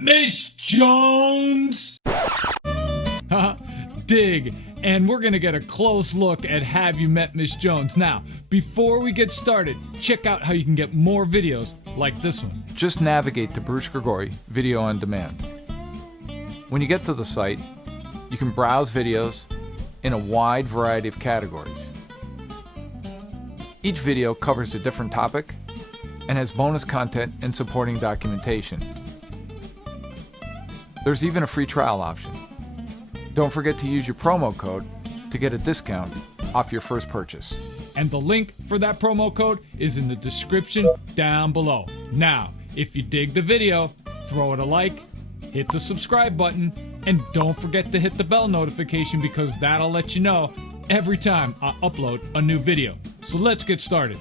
met Miss Jones? Dig. And we're going to get a close look at Have You Met Miss Jones. Now, before we get started, check out how you can get more videos like this one. Just navigate to Bruce Grigori Video on Demand. When you get to the site, you can browse videos in a wide variety of categories. Each video covers a different topic and has bonus content and supporting documentation. There's even a free trial option. Don't forget to use your promo code to get a discount off your first purchase. And the link for that promo code is in the description down below. Now, if you dig the video, throw it a like, hit the subscribe button, and don't forget to hit the bell notification because that'll let you know every time I upload a new video. So let's get started.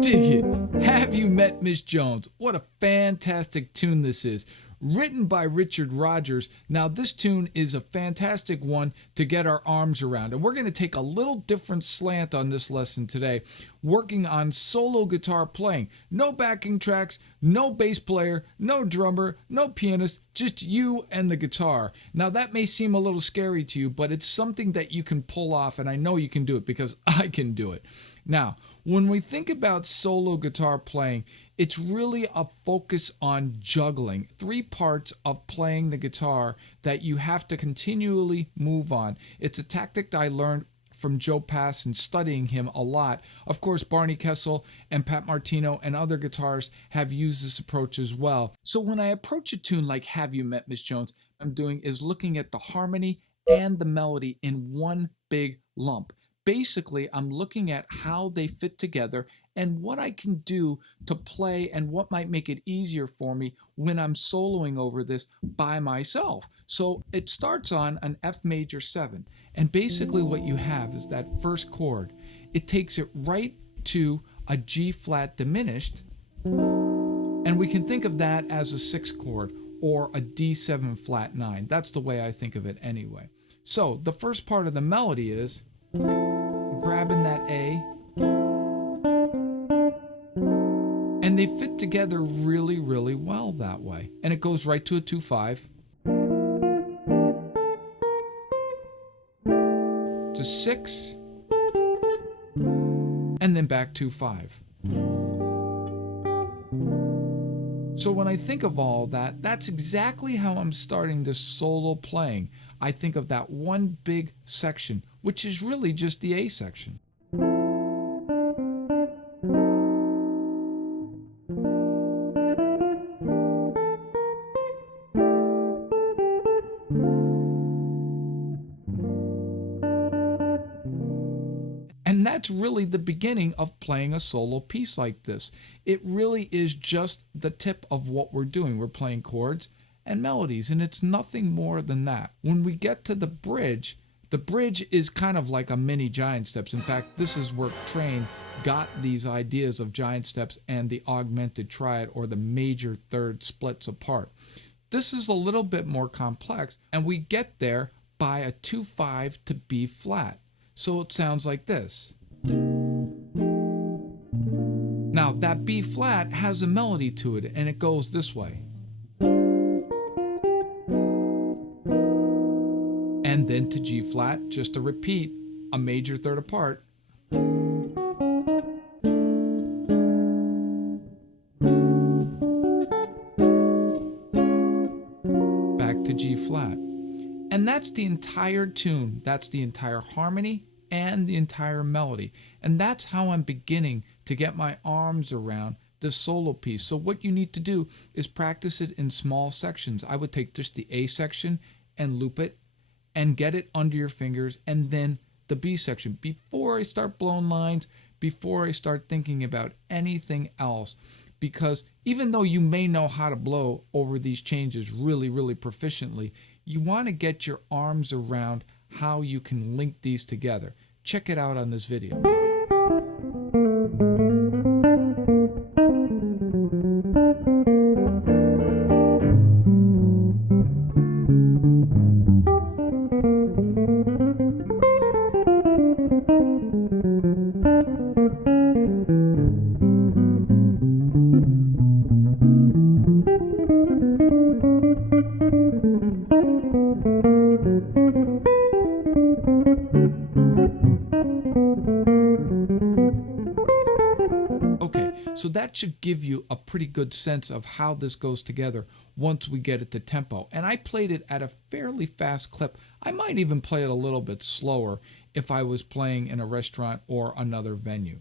Dig it. Have You Met Miss Jones? What a fantastic tune this is. Written by Richard Rodgers. Now, this tune is a fantastic one to get our arms around. And we're going to take a little different slant on this lesson today, working on solo guitar playing. No backing tracks, no bass player, no drummer, no pianist, just you and the guitar. Now, that may seem a little scary to you, but it's something that you can pull off, and I know you can do it because I can do it. Now, when we think about solo guitar playing, it's really a focus on juggling. 3 parts of playing the guitar that you have to continually move on. It's a tactic that I learned from Joe Pass and studying him a lot. Of course, Barney Kessel and Pat Martino and other guitarists have used this approach as well. So when I approach a tune like Have You Met Miss Jones, what I'm doing is looking at the harmony and the melody in one big lump. Basically, I'm looking at how they fit together and what I can do to play and what might make it easier for me when I'm soloing over this by myself. So it starts on an F major 7. And basically what you have is that first chord. It takes it right to a G flat diminished. And we can think of that as a 6th chord or a D7 flat 9. That's the way I think of it anyway. So the first part of the melody is grabbing that A, and they fit together really, really well that way. And it goes right to a 2-5, to 6, and then back 2-5. So when I think of all that, that's exactly how I'm starting this solo playing. I think of that one big section, which is really just the A section. And that's really the beginning of playing a solo piece like this. It really is just the tip of what we're doing. We're playing chords and melodies, and it's nothing more than that. When we get to the bridge is kind of like a mini giant steps. In fact, this is where Train got these ideas of giant steps and the augmented triad or the major third splits apart. This is a little bit more complex, and we get there by a 2-5 to B flat. So it sounds like this. Now that B flat has a melody to it, and it goes this way. And then to G flat, just to repeat, a major third apart. And And that's the entire tune. That's the entire harmony and the entire melody. And that's how I'm beginning to get my arms around this solo piece. So what you need to do is practice it in small sections. I would take just the A section and loop it and get it under your fingers, and then the B section before I start blowing lines, before I start thinking about anything else. Because even though you may know how to blow over these changes really, really proficiently, you want to get your arms around how you can link these together. Check it out on this video. So that should give you a pretty good sense of how this goes together once we get it to tempo. And I played it at a fairly fast clip. I might even play it a little bit slower if I was playing in a restaurant or another venue.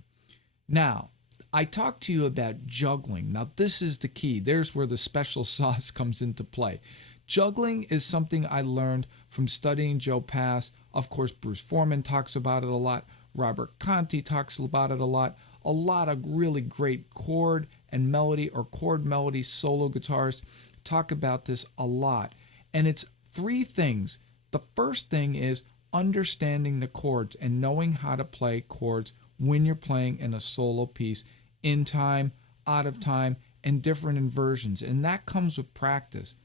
Now, I talked to you about juggling. Now, this is the key. There's where the special sauce comes into play. Juggling is something I learned from studying Joe Pass. Of course, Bruce Foreman talks about it a lot. Robert Conti talks about it a lot. A lot of really great chord and melody or chord melody solo guitarists talk about this a lot. And it's three things. The first thing is understanding the chords and knowing how to play chords when you're playing in a solo piece, in time, out of time, and different inversions. And that comes with practice.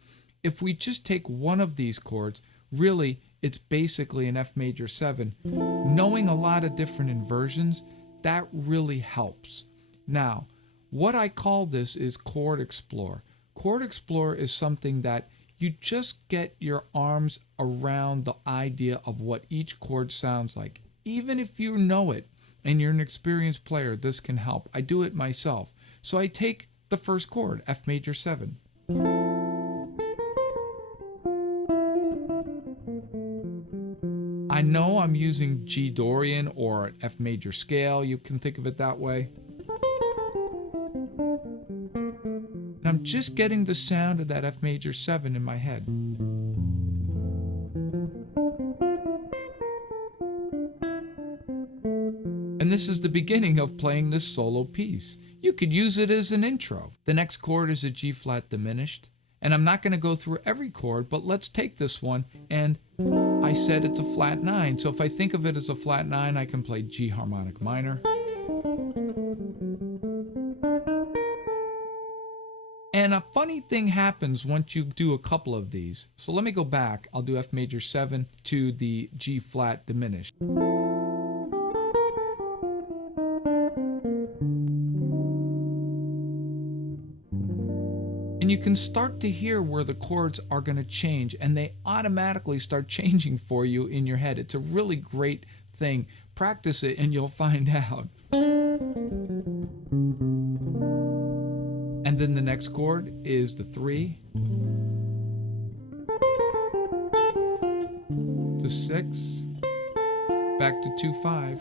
If we just take one of these chords, really it's basically an F major 7. Knowing a lot of different inversions, that really helps. Now, what I call this is Chord Explore. Chord Explore is something that you just get your arms around the idea of what each chord sounds like. Even if you know it and you're an experienced player, this can help. I do it myself. So I take the first chord, F major 7. I know I'm using G Dorian or an F major scale. You can think of it that way. And I'm just getting the sound of that F major 7 in my head. And this is the beginning of playing this solo piece. You could use it as an intro. The next chord is a G flat diminished. And I'm not going to go through every chord, but let's take this one. And I said it's a flat 9. So if I think of it as a flat 9, I can play G harmonic minor. And a funny thing happens once you do a couple of these. So let me go back. I'll do F major 7 to the G flat diminished. And you can start to hear where the chords are going to change, and they automatically start changing for you in your head. It's a really great thing. Practice it and you'll find out. And then the next chord is the 3, to 6, back to 2-5.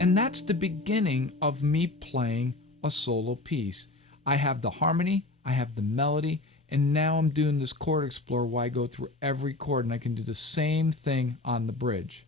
And that's the beginning of me playing a solo piece. I have the harmony, I have the melody, and now I'm doing this Chord Explore where I go through every chord and I can do the same thing on the bridge.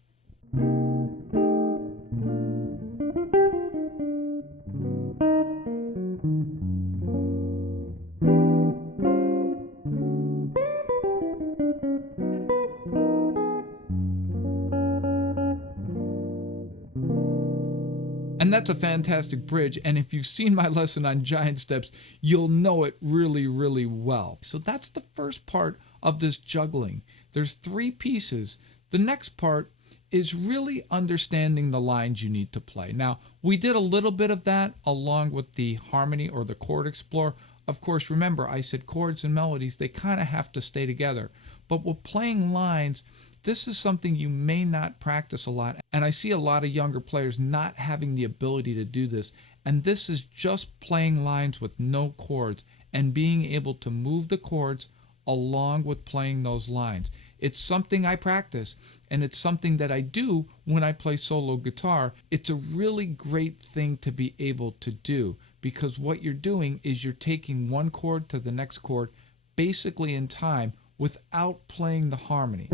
And that's a fantastic bridge, and if you've seen my lesson on giant steps, you'll know it really, really well. So that's the first part of this juggling. There's 3 pieces. The next part is really understanding the lines you need to play. Now, we did a little bit of that along with the harmony or the Chord Explore. Of course, remember, I said chords and melodies, they kind of have to stay together. But with playing lines, this is something you may not practice a lot, and I see a lot of younger players not having the ability to do this, and this is just playing lines with no chords, and being able to move the chords along with playing those lines. It's something I practice, and it's something that I do when I play solo guitar. It's a really great thing to be able to do, because what you're doing is you're taking one chord to the next chord basically in time without playing the harmony.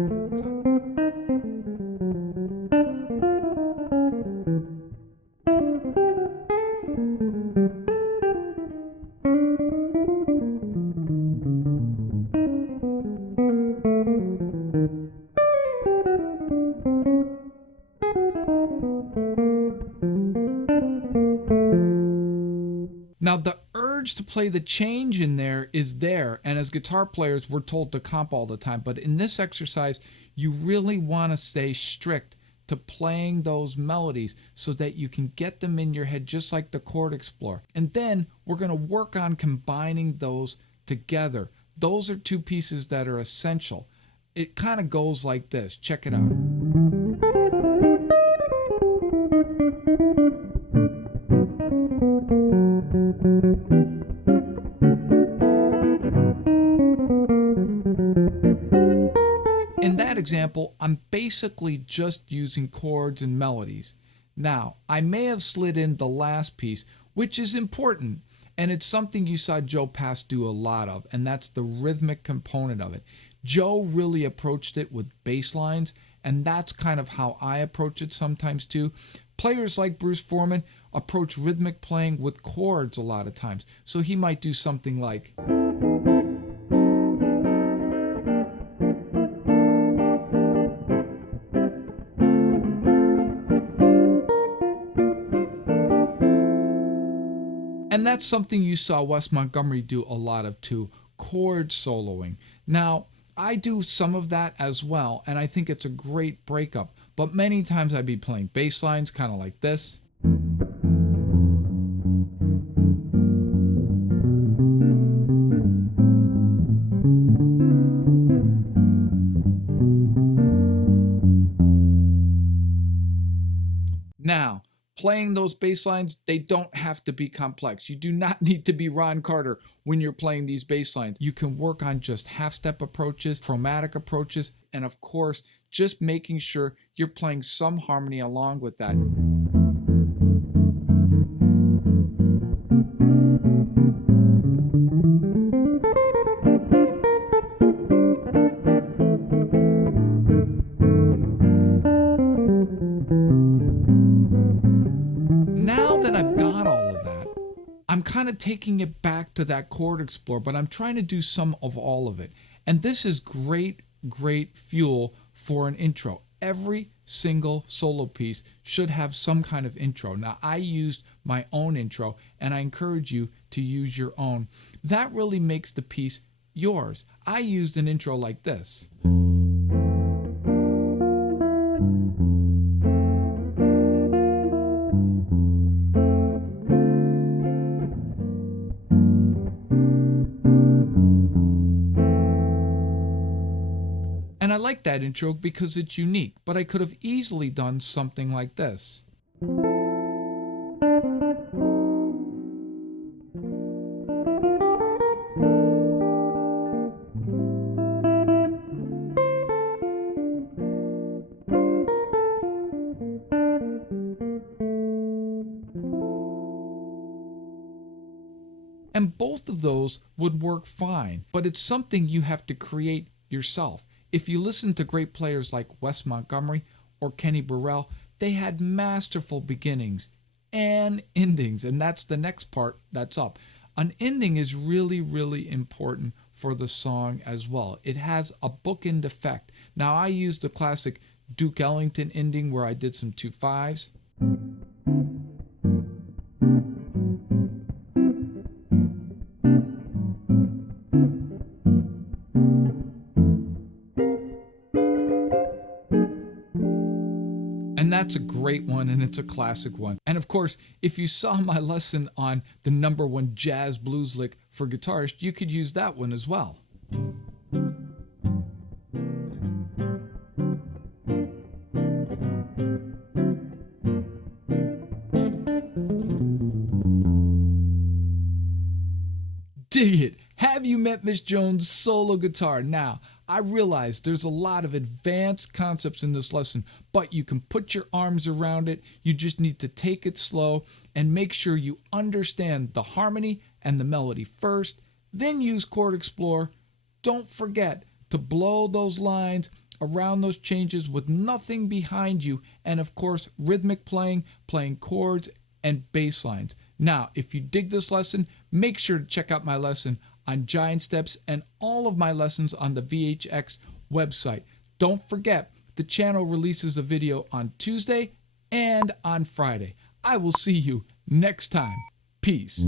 Now, the urge to play the change in there is there, and as guitar players, we're told to comp all the time. But in this exercise, you really want to stay strict to playing those melodies so that you can get them in your head just like the Chord Explore. And then we're going to work on combining those together. Those are two pieces that are essential. It kind of goes like this. Check it out. In that example, I'm basically just using chords and melodies. Now, I may have slid in the last piece, which is important, and it's something you saw Joe Pass do a lot of, and that's the rhythmic component of it. Joe really approached it with bass lines, and that's kind of how I approach it sometimes too. Players like Bruce Foreman approach rhythmic playing with chords a lot of times, so he might do something like... And that's something you saw Wes Montgomery do a lot of too, chord soloing. Now, I do some of that as well, and I think it's a great breakup. But many times I'd be playing bass lines, kind of like this. Now, playing those bass lines, they don't have to be complex. You do not need to be Ron Carter when you're playing these bass lines. You can work on just half-step approaches, chromatic approaches, and of course, just making sure you're playing some harmony along with that. Now that I've got all of that, I'm kind of taking it back to that Chord Explore, but I'm trying to do some of all of it. And this is great fuel for an intro. Every single solo piece should have some kind of intro. Now, I used my own intro, and I encourage you to use your own. That really makes the piece yours. I used an intro like this. And I like that intro because it's unique, but I could have easily done something like this. And both of those would work fine, but it's something you have to create yourself. If you listen to great players like Wes Montgomery or Kenny Burrell, they had masterful beginnings and endings, and that's the next part that's up. An ending is really important for the song as well. It has a bookend effect. Now, I used the classic Duke Ellington ending where I did some 2/5s. And that's a great one, and it's a classic one. And of course, if you saw my lesson on the #1 jazz blues lick for guitarists, you could use that one as well. Dig it. Have you met Miss Jones' solo guitar? Now, I realize there's a lot of advanced concepts in this lesson, but you can put your arms around it. You just need to take it slow and make sure you understand the harmony and the melody first, then use Chord Explore. Don't forget to blow those lines around those changes with nothing behind you, and of course, rhythmic playing chords and bass lines. Now, if you dig this lesson, make sure to check out my lesson on giant steps and all of my lessons on the VHX website. Don't forget, the channel releases a video on Tuesday and on Friday. I will see you next time. Peace.